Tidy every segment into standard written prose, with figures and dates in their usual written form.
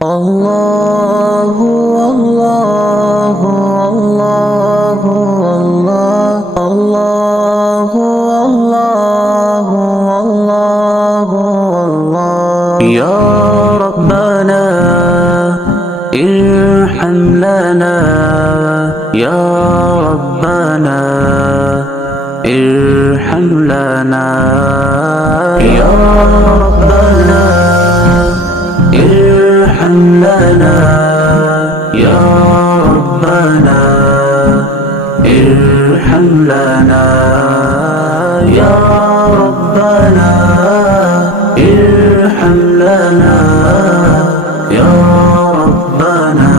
Allahu Allahu Allahu Allah Allahu Allahu Allahu Allah Ya Rabbana irham lana Ya Rabbana irham lana Ya Rabbana irham lana Ya Rabbana irham lana Ya Rabbana irham lana Ya Rabbana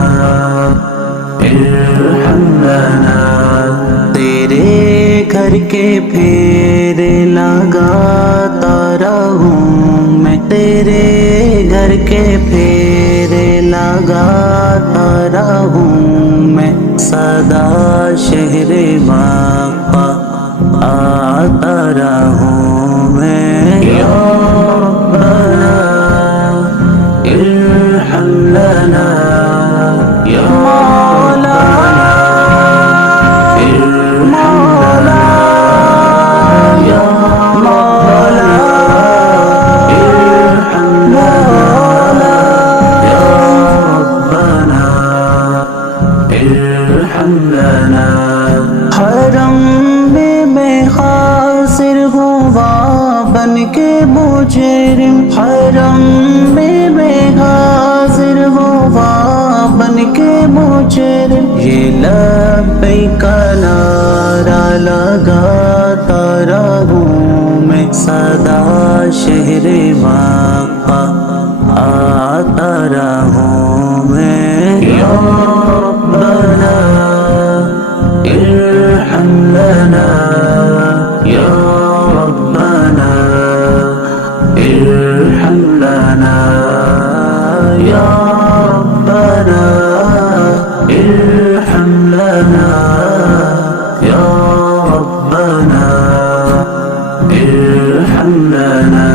irham lana تیرے گھر کے پھیرے لگاتا رہوں میں تیرے گھر کے پھیرے لگاتا رہوں میں سدا شہر مکہ آتا رہوں میں یا ربنا ارحم لنا یا مولا حرم میں حاضر ہوا بن کے مجرم حرم میں حاضر ہوا بن کے مجرم یہ لبیک کا نعرہ لگاتا رہوں میں سدا شہر مکہ آتا رہوں میں یا ربنا ارحم لنا یا ربنا ارحم لنا یا ربنا ارحم لنا یا ربنا ارحم لنا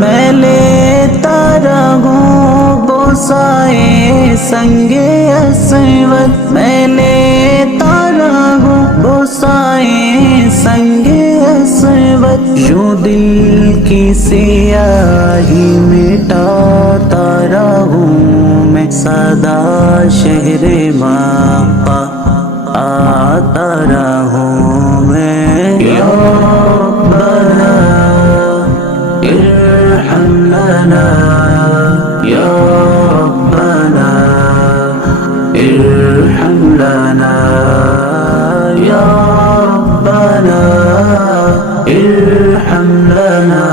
میں لیتا رہوں بوسائے سنگ اسود میں لیتا رہوں بوسائے سنگ اسود یوں دل کی سیاہی مٹاتا رہوں میں سدا شہر مکہ آتا رہوں میں یا ربنا ارحم لنا یا ربنا ارحم لنا یا ربنا ارحم لنا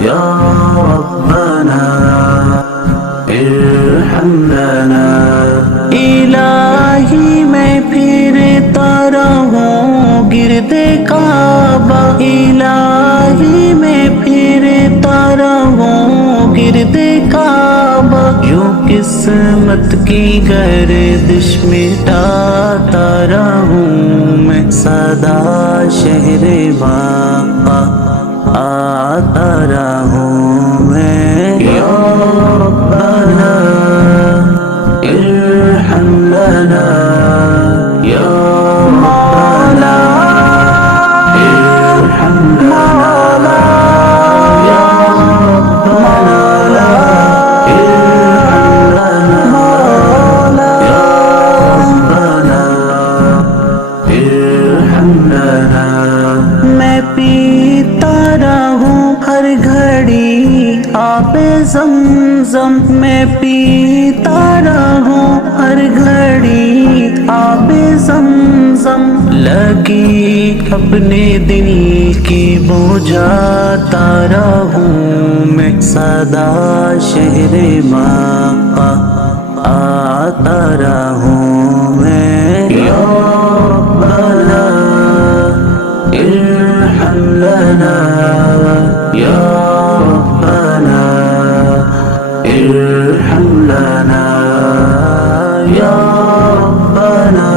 یا ربنا ارحم لنا الہی میں پھرتا رہوں گرد کعبہ الہی میں پھرتا رہوں گرد کعبہ یوں قسمت کی گردش مٹاتا رہوں میں سدا شہر مکہ آتا رہوں میں یا ربنا ارحم لنا یا مولا ارحم لنا یا ربنا ارحم لنا یا ربنا ارحم لنا میں پیتا رہوں ہر گھڑی آب زمزم میں پیتا رہوں ہر گھڑی آب زمزم لگی اپنے دل کی بجھاتا رہوں میں سدا شہر مکہ آتا رہوں میں یا ربنا ارحم لنا یا ربنا ارحم لنا یا ربنا